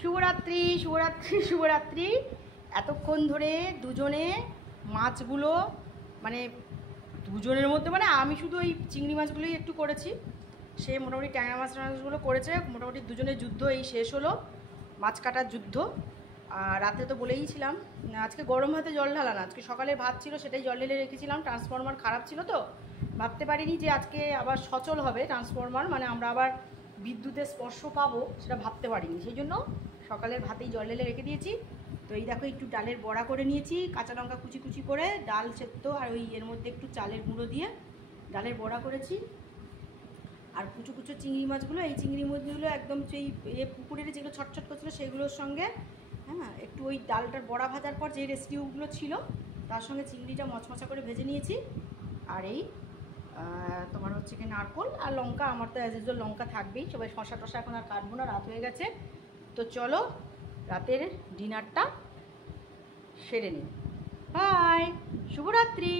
শুভরাত্রি শুভরাত্রি শুভরাত্রি। এতক্ষণ ধরে দুজনে মাছগুলো মানে দুজনের মধ্যে মানে আমি শুধু ওই চিংড়ি মাছগুলোই একটু করেছি, সে মোটামুটি ট্যাংরা মাছগুলো করেছে। মোটামুটি দুজনের যুদ্ধ এই শেষ হলো, মাছ কাটার যুদ্ধ। আর রাতে তো বলেইছিলাম আজকে গরম ভাতে জল ঢালা না, আজকে সকালে ভাত ছিল সেটাই জল ঢেলে রেখেছিলাম। ট্রান্সফরমার খারাপ ছিল তো ভাবতে পারিনি যে আজকে আবার সচল হবে ট্রান্সফরমার, মানে আমরা আবার বিদ্যুতের স্পর্শ পাবো সেটা ভাবতে পারিনি, সেই জন্য সকালের ভাতেই জল ঢেলে রেখে দিয়েছি। তো এই দেখো একটু ডালের বড়া করে নিয়েছি, কাঁচা লঙ্কা কুচি কুচি করে, ডাল সেদ্ধ আর ওই এর মধ্যে একটু চালের গুঁড়ো দিয়ে ডালের বড়া করেছি। আর কুচো কুচো চিংড়ি মাছগুলো, এই চিংড়ি মাছগুলো একদম সেই পুকুরের যেগুলো ছটছট করছিলো সেগুলোর সঙ্গে, হ্যাঁ, একটু ওই ডালটার বড়া ভাজার পর যে রেসিপিগুলো ছিল তার সঙ্গে চিংড়িটা মচমচা করে ভেজে নিয়েছি। আর এই তোমার হচ্ছে কি নারকোল আর লঙ্কা, আমার তো অ্যাজ ইউজুয়াল লঙ্কা থাকবেই। সবাই শশা টশা এখন আর কাটবো না, রাত হয়ে গেছে। তো চলো রাতের ডিনারটা সেরে নিই। বাই, শুভরাত্রি।